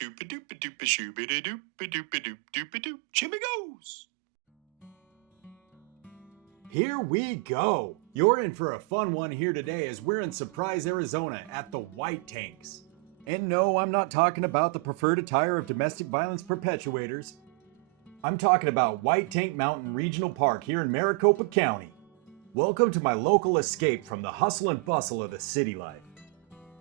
Doopa-doopa-doopa-shooba-doopa-doopa-doop-a-doop-a-doop-a-doop. Jimmy goes! Here we go! You're in for a fun one here today as we're in Surprise, Arizona at the White Tanks. And no, I'm not talking about the preferred attire of domestic violence perpetuators. I'm talking about White Tank Mountain Regional Park here in Maricopa County. Welcome to my local escape from the hustle and bustle of the city life.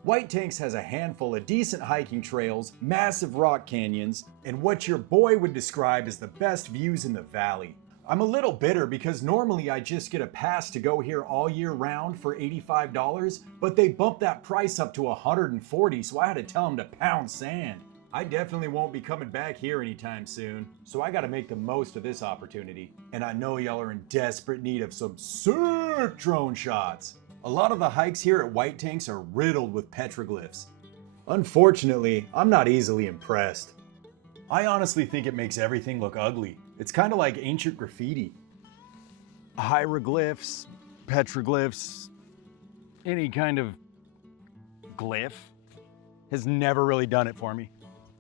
White Tanks has a handful of decent hiking trails, massive rock canyons, and what your boy would describe as the best views in the valley. I'm a little bitter because normally I just get a pass to go here all year round for $85, but they bumped that price up to $140, so I had to tell them to pound sand. I definitely won't be coming back here anytime soon, so I gotta make the most of this opportunity. And I know y'all are in desperate need of some sick drone shots. A lot of the hikes here at White Tanks are riddled with petroglyphs. Unfortunately, I'm not easily impressed. I honestly think it makes everything look ugly. It's kind of like ancient graffiti. Hieroglyphs, petroglyphs, any kind of glyph has never really done it for me.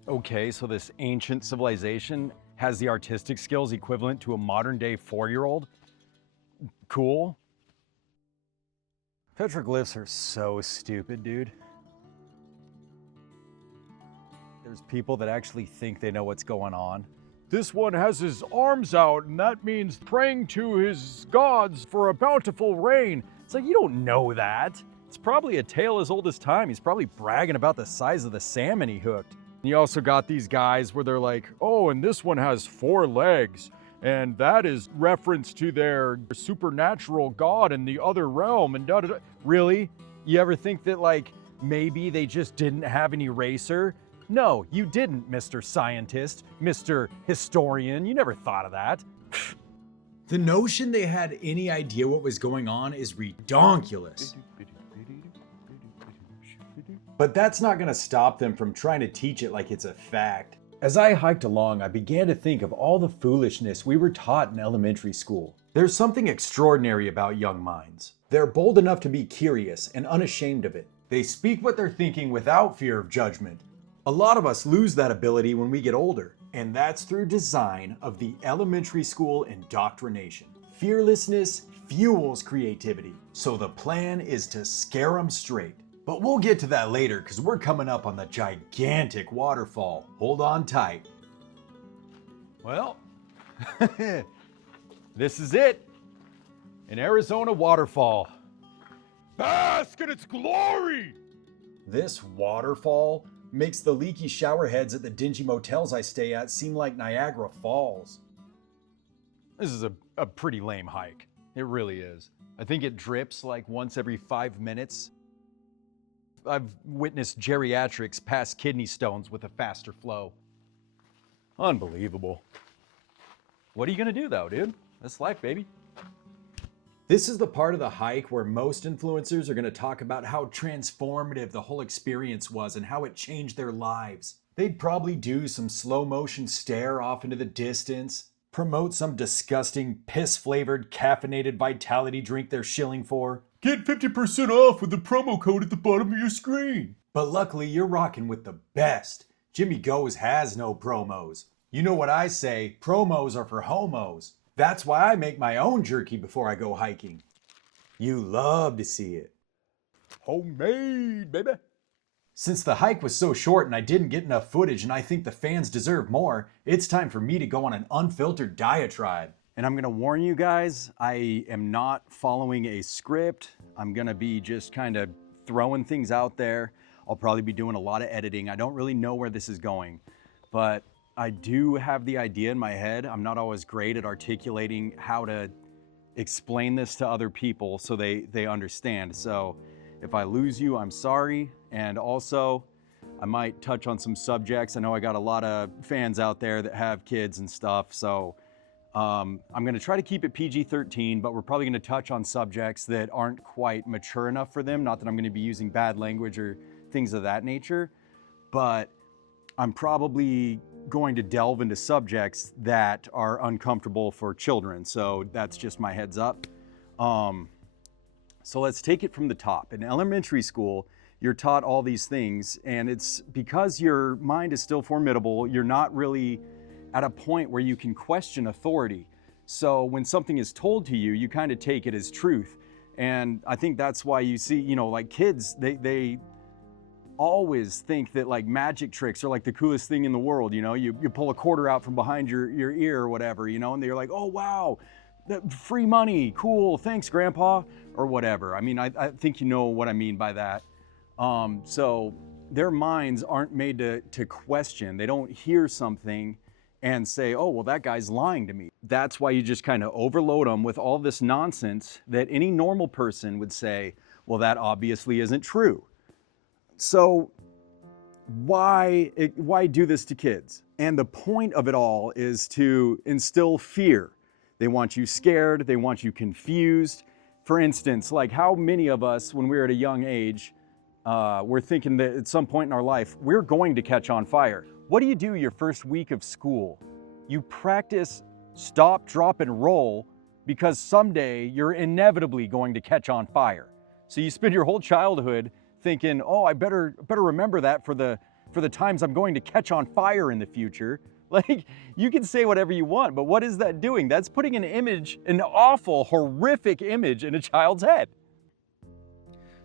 Okay, so this ancient civilization has the artistic skills equivalent to a modern day 4-year-old? Cool. Petroglyphs are so stupid, dude. There's people that actually think they know what's going on. This one has his arms out, and that means praying to his gods for a bountiful rain. It's like, you don't know that. It's probably a tale as old as time. He's probably bragging about the size of the salmon he hooked. And you also got these guys where they're like, oh, and this one has 4 legs, and that is reference to their supernatural god in the other realm, and da-da-da. Really? You ever think that, like, maybe they just didn't have an eraser? No, you didn't, Mr. Scientist, Mr. Historian. You never thought of that. The notion they had any idea what was going on is redonkulous. But that's not going to stop them from trying to teach it like it's a fact. As I hiked along, I began to think of all the foolishness we were taught in elementary school. There's something extraordinary about young minds. They're bold enough to be curious and unashamed of it. They speak what they're thinking without fear of judgment. A lot of us lose that ability when we get older, and that's through design of the elementary school indoctrination. Fearlessness fuels creativity, so the plan is to scare them straight. But we'll get to that later because we're coming up on the gigantic waterfall. Hold on tight. Well, this is it. An Arizona waterfall. Bask in its glory! This waterfall makes the leaky shower heads at the dingy motels I stay at seem like Niagara Falls. This is a pretty lame hike. It really is. I think it drips like once every 5 minutes. I've witnessed geriatrics pass kidney stones with a faster flow. Unbelievable. What are you gonna do though, dude? That's life, baby. This is the part of the hike where most influencers are going to talk about how transformative the whole experience was and how it changed their lives. They'd probably do some slow motion stare off into the distance, promote some disgusting piss-flavored caffeinated vitality drink they're shilling for. Get 50% off with the promo code at the bottom of your screen. But luckily you're rocking with the best. Jimmy Goes has no promos. You know what I say, promos are for homos. That's why I make my own jerky before I go hiking. You love to see it. Homemade, baby. Since the hike was so short and I didn't get enough footage and I think the fans deserve more, it's time for me to go on an unfiltered diatribe. And I'm going to warn you guys, I am not following a script. I'm going to be just kind of throwing things out there. I'll probably be doing a lot of editing. I don't really know where this is going, but I do have the idea in my head. I'm not always great at articulating how to explain this to other people so they understand. So if I lose you, I'm sorry. And also, I might touch on some subjects. I know I got a lot of fans out there that have kids and stuff. So I'm gonna try to keep it PG-13, but we're probably gonna touch on subjects that aren't quite mature enough for them. Not that I'm gonna be using bad language or things of that nature, but I'm probably going to delve into subjects that are uncomfortable for children. So that's just my heads up. So let's take it from the top. In elementary school, you're taught all these things, and it's because your mind is still formidable, you're not really at a point where you can question authority. So when something is told to you, you kind of take it as truth. And I think that's why you see, you know, like kids, they always think that like magic tricks are like the coolest thing in the world. You know, you pull a quarter out from behind your ear or whatever, you know, and they're like, oh, wow, free money, cool, thanks, Grandpa, or whatever. I mean, I think you know what I mean by that. So their minds aren't made to question. They don't hear something and say, oh, well, that guy's lying to me. That's why you just kind of overload them with all this nonsense that any normal person would say, well, that obviously isn't true. So why do this to kids? And the point of it all is to instill fear. They want you scared, they want you confused. For instance, like how many of us, when we were at a young age, we're thinking that at some point in our life, we're going to catch on fire. What do you do your first week of school? You practice stop, drop, and roll because someday you're inevitably going to catch on fire. So you spend your whole childhood thinking, oh, I better remember that for the times I'm going to catch on fire in the future. Like, you can say whatever you want, but what is that doing? That's putting an image, an awful, horrific image in a child's head.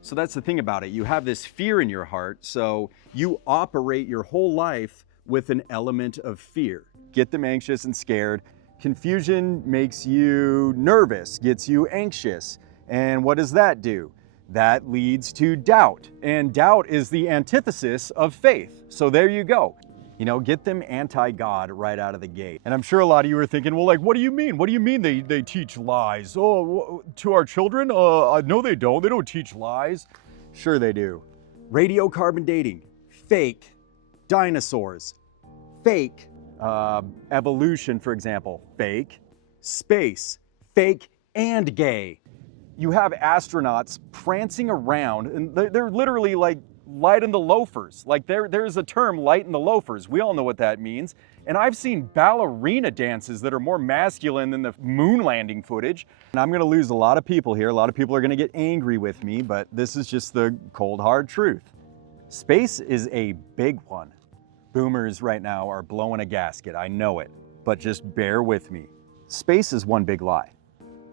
So that's the thing about it. You have this fear in your heart, so you operate your whole life with an element of fear. Get them anxious and scared. Confusion makes you nervous, gets you anxious. And what does that do? That leads to doubt. And doubt is the antithesis of faith. So there you go. You know, get them anti-God right out of the gate. And I'm sure a lot of you are thinking, well, like, what do you mean? What do you mean they teach lies? Oh, to our children? No, they don't. They don't teach lies. Sure they do. Radiocarbon dating, fake. Dinosaurs, fake. Evolution, for example, fake. Space, fake and gay. You have astronauts prancing around, and they're literally like light in the loafers. Like there's a term, light in the loafers. We all know what that means. And I've seen ballerina dances that are more masculine than the moon landing footage. And I'm gonna lose a lot of people here. A lot of people are gonna get angry with me, but this is just the cold, hard truth. Space is a big one. Boomers right now are blowing a gasket, I know it, but just bear with me. Space is one big lie.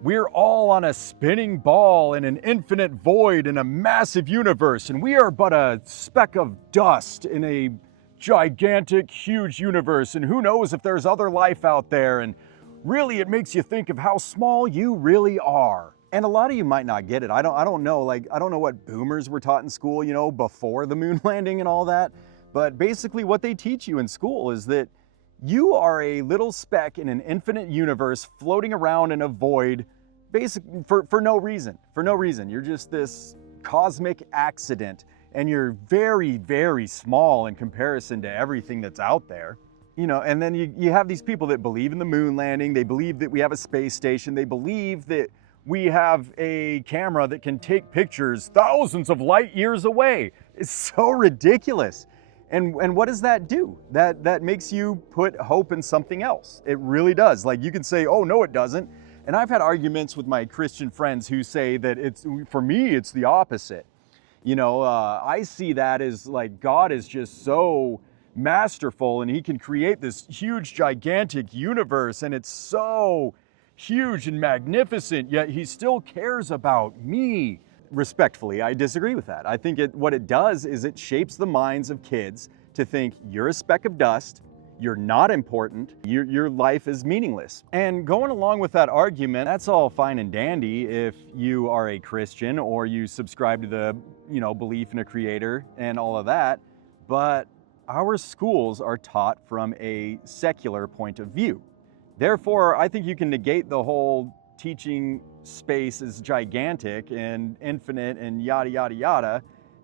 We're all on a spinning ball in an infinite void in a massive universe, and we are but a speck of dust in a gigantic, huge universe, and who knows if there's other life out there, and really it makes you think of how small you really are. And a lot of you might not get it. I don't know, like, I don't know what boomers were taught in school, you know, before the moon landing and all that, but basically what they teach you in school is that you are a little speck in an infinite universe floating around in a void, basically for no reason. For no reason. You're just this cosmic accident, and you're very, very small in comparison to everything that's out there. You know, and then you have these people that believe in the moon landing. They believe that we have a space station. They believe that we have a camera that can take pictures thousands of light years away. It's so ridiculous. And what does that do? That makes you put hope in something else. It really does. Like, you can say, oh, no, it doesn't. And I've had arguments with my Christian friends who say that for me, it's the opposite. You know, I see that as like God is just so masterful, and he can create this huge, gigantic universe, and it's so huge and magnificent, yet he still cares about me. Respectfully, I disagree with that. I think what it does is it shapes the minds of kids to think you're a speck of dust, you're not important, your life is meaningless. And going along with that argument, that's all fine and dandy if you are a Christian or you subscribe to the, you know, belief in a creator and all of that, but our schools are taught from a secular point of view. Therefore, I think you can negate the whole teaching space is gigantic and infinite and yada, yada, yada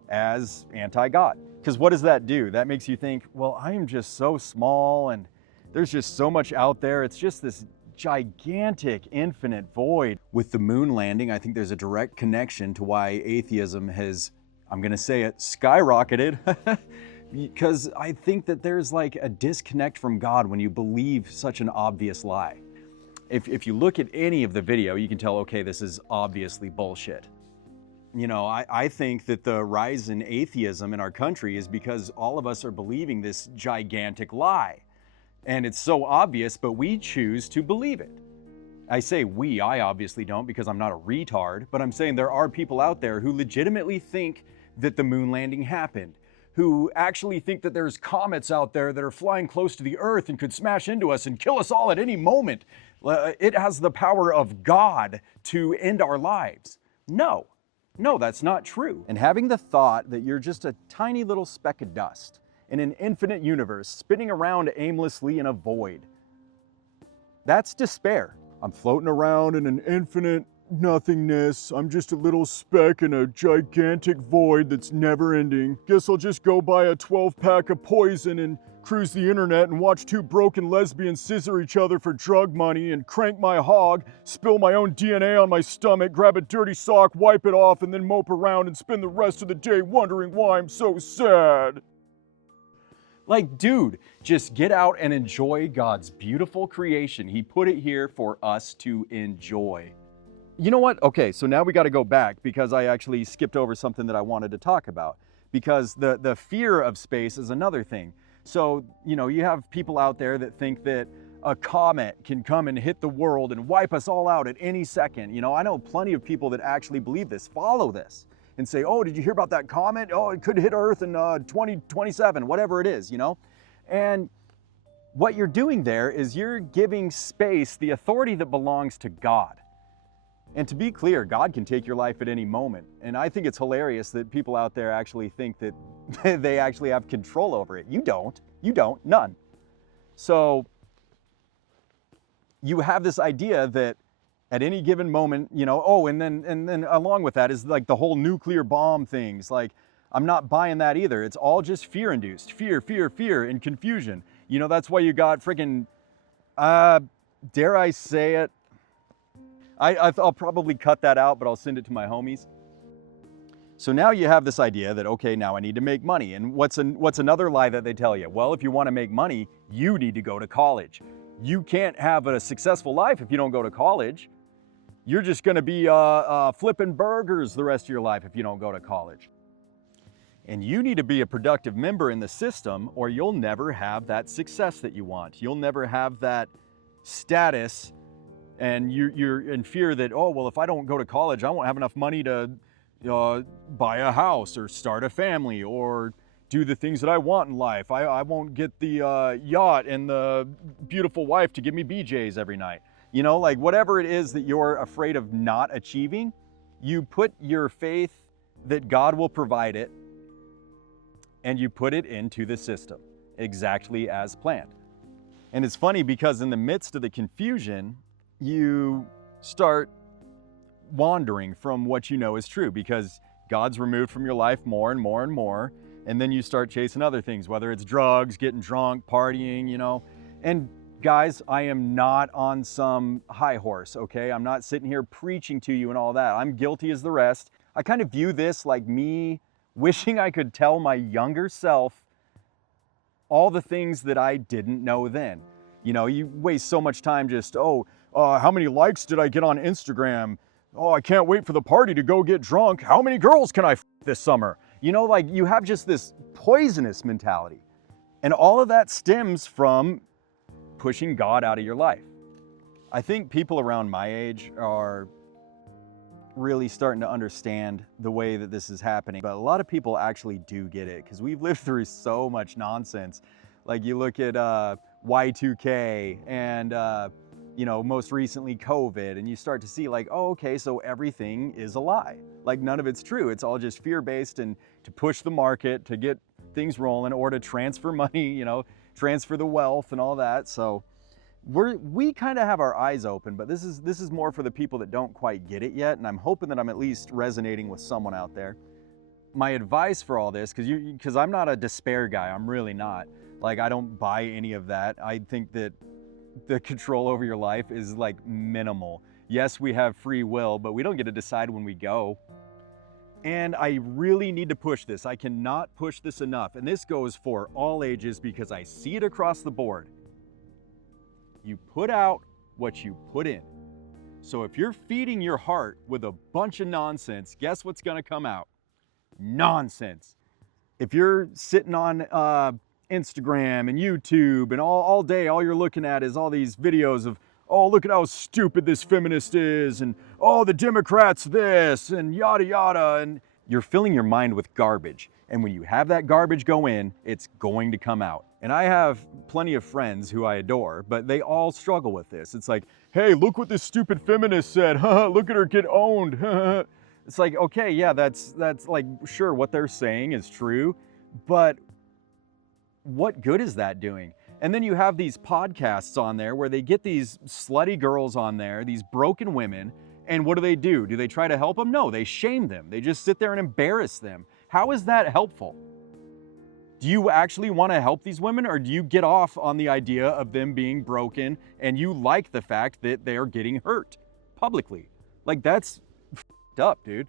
as anti-God. Because what does that do? That makes you think, well, I am just so small and there's just so much out there. It's just this gigantic, infinite void. With the moon landing, I think there's a direct connection to why atheism has, I'm going to say it, skyrocketed. Because I think that there's like a disconnect from God when you believe such an obvious lie. If you look at any of the video, you can tell, okay, this is obviously bullshit. You know, I think that the rise in atheism in our country is because all of us are believing this gigantic lie. And it's so obvious, but we choose to believe it. I say we, I obviously don't because I'm not a retard, but I'm saying there are people out there who legitimately think that the moon landing happened, who actually think that there's comets out there that are flying close to the earth and could smash into us and kill us all at any moment. It has the power of God to end our lives. No, that's not true. And having the thought that you're just a tiny little speck of dust in an infinite universe spinning around aimlessly in a void, that's despair. I'm floating around in an infinite nothingness. I'm just a little speck in a gigantic void that's never ending. Guess I'll just go buy a 12-pack of poison and cruise the internet and watch two broken lesbians scissor each other for drug money and crank my hog, spill my own DNA on my stomach, grab a dirty sock, wipe it off, and then mope around and spend the rest of the day wondering why I'm so sad. Like, dude, just get out and enjoy God's beautiful creation. He put it here for us to enjoy. You know what? Okay, so now we got to go back because I actually skipped over something that I wanted to talk about, because the fear of space is another thing. So, you know, you have people out there that think that a comet can come and hit the world and wipe us all out at any second. You know, I know plenty of people that actually believe this, follow this, and say, oh, did you hear about that comet? Oh, it could hit Earth in 2027, whatever it is, you know? And what you're doing there is you're giving space the authority that belongs to God. And to be clear, God can take your life at any moment. And I think it's hilarious that people out there actually think that they actually have control over it. You don't, none. So you have this idea that at any given moment, you know, oh, and then along with that is like the whole nuclear bomb things. Like, I'm not buying that either. It's all just fear-induced. Fear, and confusion. You know, that's why you got freaking, dare I say it? I'll probably cut that out, but I'll send it to my homies. So now you have this idea that, okay, now I need to make money. And what's another lie that they tell you? Well, if you want to make money, you need to go to college. You can't have a successful life if you don't go to college. You're just going to be flipping burgers the rest of your life if you don't go to college. And you need to be a productive member in the system, or you'll never have that success that you want. You'll never have that status, and you're in fear that, oh, well, if I don't go to college, I won't have enough money to buy a house or start a family or do the things that I want in life. I won't get the yacht and the beautiful wife to give me BJs every night. You know, like whatever it is that you're afraid of not achieving, you put your faith that God will provide it, and you put it into the system exactly as planned. And it's funny because in the midst of the confusion, you start wandering from what you know is true, because God's removed from your life more and more and more. And then you start chasing other things, whether it's drugs, getting drunk, partying, you know. And guys, I am not on some high horse, okay? I'm not sitting here preaching to you and all that. I'm guilty as the rest. I kind of view this like me wishing I could tell my younger self all the things that I didn't know then. You know, you waste so much time just, how many likes did I get on Instagram? Oh, I can't wait for the party to go get drunk. How many girls can I this summer? You know, like you have just this poisonous mentality. And all of that stems from pushing God out of your life. I think people around my age are really starting to understand the way that this is happening. But a lot of people actually do get it, because we've lived through so much nonsense. Like you look at Y2K and you know, most recently COVID, and you start to see like, oh, okay, so everything is a lie. Like none of it's true. It's all just fear-based and to push the market, to get things rolling, or to transfer money, you know, transfer the wealth and all that. So we kind of have our eyes open, but this is more for the people that don't quite get it yet, and I'm hoping that I'm at least resonating with someone out there. My advice for all this, because I'm not a despair guy, I'm really not. Like, I don't buy any of that. I think that the control over your life is like minimal. Yes, we have free will, but we don't get to decide when we go. And I really need to push this. I cannot push this enough. And this goes for all ages, because I see it across the board. You put out what you put in. So if you're feeding your heart with a bunch of nonsense, guess what's gonna come out? Nonsense. If you're sitting on Instagram and YouTube and all day, all you're looking at is all these videos of, oh, look at how stupid this feminist is, and oh, the Democrats this, and yada yada, and you're filling your mind with garbage. And when you have that garbage go in, it's going to come out. And I have plenty of friends who I adore, but they all struggle with this. It's like, hey, look what this stupid feminist said. Look at her get owned. It's like, okay, yeah, that's like, sure, what they're saying is true, but what good is that doing? And then you have these podcasts on there where they get these slutty girls on there, these broken women, and what do? Do they try to help them? No, they shame them. They just sit there and embarrass them. How is that helpful? Do you actually want to help these women, or do you get off on the idea of them being broken and you like the fact that they are getting hurt publicly? Like, that's f***ed up, dude.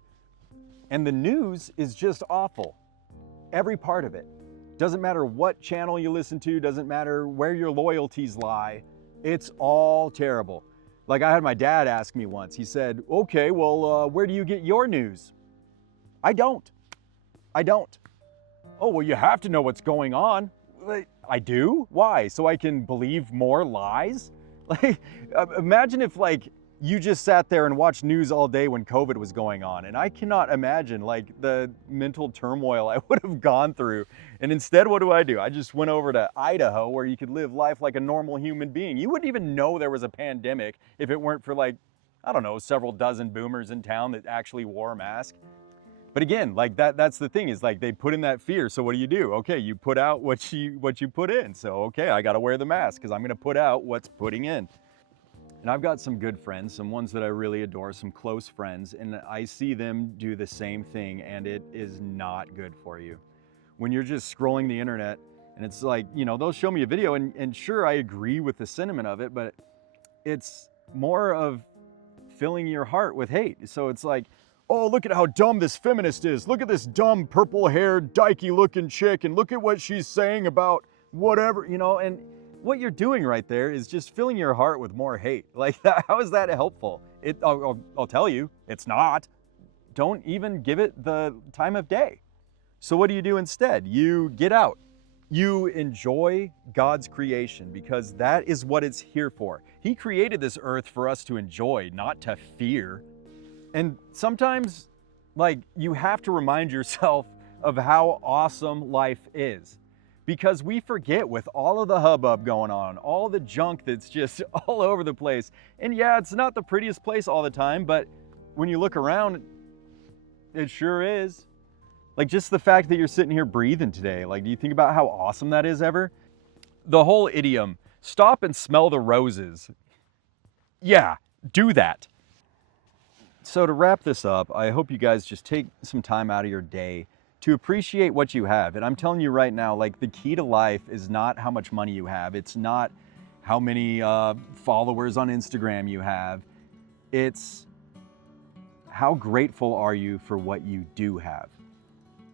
And the news is just awful. Every part of it. Doesn't matter what channel you listen to, doesn't matter where your loyalties lie. It's all terrible. Like, I had my dad ask me once, he said, okay, well, where do you get your news? I don't. Oh, well, you have to know what's going on. I do? Why? So I can believe more lies? Like, imagine if, like, you just sat there and watched news all day when COVID was going on. And I cannot imagine, like, the mental turmoil I would have gone through. And instead, what do? I just went over to Idaho, where you could live life like a normal human being. You wouldn't even know there was a pandemic if it weren't for, like, I don't know, several dozen boomers in town that actually wore a mask. But again, like, that's the thing, is like, they put in that fear. So what do? Okay, you put out what you put in. So, okay, I got to wear the mask because I'm going to put out what's putting in. And I've got some good friends, some ones that I really adore, some close friends, and I see them do the same thing, and it is not good for you. When you're just scrolling the internet, and it's like, you know, they'll show me a video, and sure, I agree with the sentiment of it, but it's more of filling your heart with hate. So it's like, oh, look at how dumb this feminist is. Look at this dumb purple-haired, dykey-looking chick, and look at what she's saying about whatever, you know, and what you're doing right there is just filling your heart with more hate. Like, how is that helpful? I'll tell you, it's not. Don't even give it the time of day. So what do you do instead? You get out. You enjoy God's creation, because that is what it's here for. He created this earth for us to enjoy, not to fear. And sometimes, like, you have to remind yourself of how awesome life is. Because we forget, with all of the hubbub going on, all the junk that's just all over the place. And yeah, it's not the prettiest place all the time, but when you look around, it sure is. Like, just the fact that you're sitting here breathing today, like, do you think about how awesome that is ever? The whole idiom, stop and smell the roses. Yeah, do that. So to wrap this up, I hope you guys just take some time out of your day to appreciate what you have. And I'm telling you right now, like, the key to life is not how much money you have. It's not how many followers on Instagram you have. It's how grateful are you for what you do have.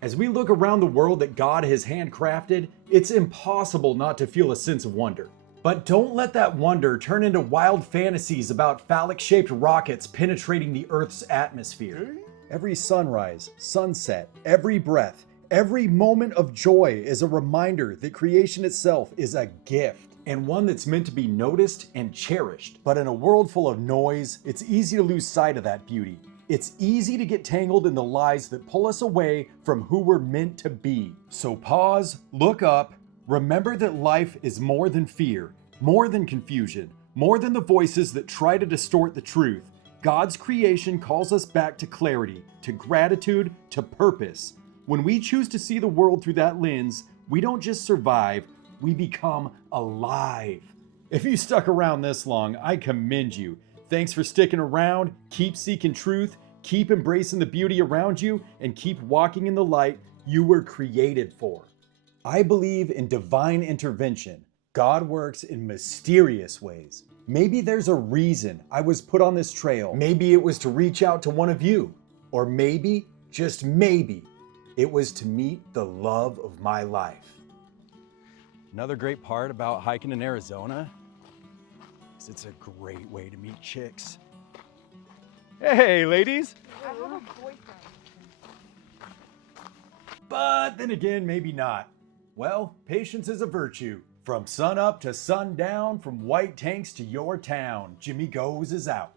As we look around the world that God has handcrafted, it's impossible not to feel a sense of wonder. But don't let that wonder turn into wild fantasies about phallic-shaped rockets penetrating the Earth's atmosphere. Every sunrise, sunset, every breath, every moment of joy is a reminder that creation itself is a gift, and one that's meant to be noticed and cherished. But in a world full of noise, it's easy to lose sight of that beauty. It's easy to get tangled in the lies that pull us away from who we're meant to be. So pause, look up, remember that life is more than fear, more than confusion, more than the voices that try to distort the truth. God's creation calls us back to clarity, to gratitude, to purpose. When we choose to see the world through that lens, we don't just survive, we become alive. If you stuck around this long, I commend you. Thanks for sticking around. Keep seeking truth, keep embracing the beauty around you, and keep walking in the light you were created for. I believe in divine intervention. God works in mysterious ways. Maybe there's a reason I was put on this trail. Maybe it was to reach out to one of you. Or maybe, just maybe, it was to meet the love of my life. Another great part about hiking in Arizona is it's a great way to meet chicks. Hey, ladies. I have a boyfriend. But then again, maybe not. Well, patience is a virtue. From sun up to sundown, from white tanks to your town, Jimmy Goes is out.